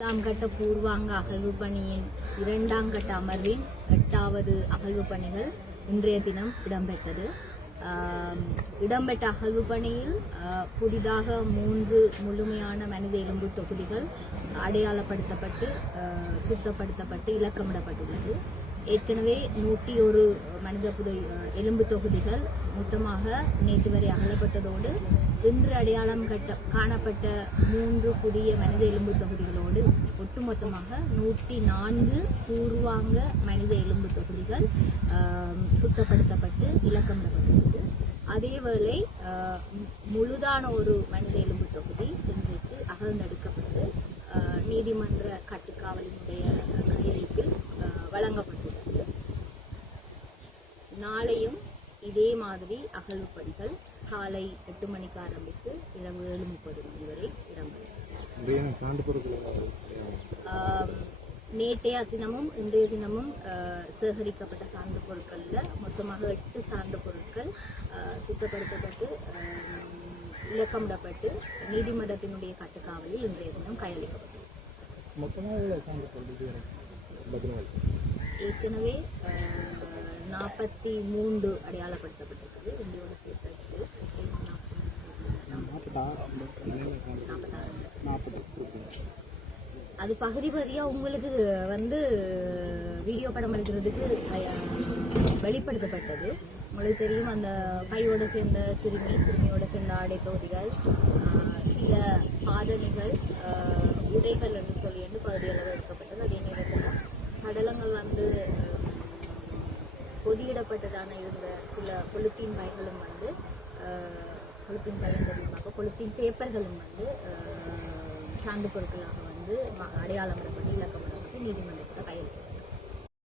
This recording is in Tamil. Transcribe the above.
இரண்டாம் கட்ட பூர்வாங்க அகழ்வு பணியின் இரண்டாம் கட்ட அமர்வின் எட்டாவது அகழ்வு பணிகள் இன்றைய தினம் இடம்பெற்றது. இடம்பெற்ற அகழ்வு பணியில் புதிதாக மூன்று முழுமையான மனித எலும்பு தொகுதிகள் அடையாளப்படுத்தப்பட்டு சுத்தப்படுத்தப்பட்டு இலக்கமிடப்பட்டுள்ளது. ஏற்கனவே நூற்றி ஒரு மனித புதை எலும்பு தொகுதிகள் மொத்தமாக நேற்று வரை அகலப்பட்டதோடு இன்று அடையாளம் கட்ட காணப்பட்ட மூன்று புதிய மனித எலும்பு தொகுதிகளோடு ஒட்டுமொத்தமாக நூற்றி நான்கு பூர்வாங்க மனித எலும்பு தொகுதிகள் சுத்தப்படுத்தப்பட்டு சுத்தப்படுத்தப்பட்டு இலக்கமிடப்பட்டுள்ளது அதேவேளை முழுதான ஒரு மனித எலும்பு தொகுதி இன்றைக்கு அகழ்ந்தெடுக்கப்பட்டு நீதிமன்ற கட்டுக்காவலினுடைய கையளிப்பில் வழங்கப்பட்டது நாளையும் இதே மாதிரி அகழ்வு பணிகள் காலை எட்டு மணிக்கு ஆரம்பித்து இரவு ஏழு முப்பது மணி வரை இடம்பெறும். நேற்றைய தினமும் இன்றைய தினமும் சேகரிக்கப்பட்ட சான்று பொருட்களில் மொத்தமாக எட்டு சான்று பொருட்கள் சுத்தப்படுத்தப்பட்டு இலக்கமிடப்பட்டு நீதிமன்றத்தினுடைய கட்டுக்காவலில் இன்றைய தினம் கையளிக்கப்பட்டது மொத்தமாக ஏற்கனவே நாற்பத்தி மூன்று அடையாளப்படுத்தப்பட்டிருக்கிறது இந்தியோட சேர்த்து நாற்பத்தாறு நாற்பது அது பகுதி பகுதியாக உங்களுக்கு வந்து வீடியோ படம் எடுக்கிறதுக்கு வெளிப்படுத்தப்பட்டது. உங்களுக்கு தெரியும் அந்த பையோட சேர்ந்த சிறுமி சிறுமியோட சேர்ந்த ஆடை தொகுதிகள் சில பாதணிகள் உடைகள் என்று சொல்லி என்று பகுதியளவு எடுக்கப்பட்டது. அதே நேரத்தில் சடலங்கள் வந்து பொதியிடப்பட்டதான இருந்த சில பொலித்தீன் பைகளும் வந்து பொலித்தீன் பையன் தெரியுமாக்க பொலித்தீன் பேப்பர்களும் வந்து அஹ், சான்று பொருட்களாக வந்து ம- அடையாளமிடப்பட்டு இலக்கமிடப்பட்டு நீதிமன்றத்தில் கையெழுத்து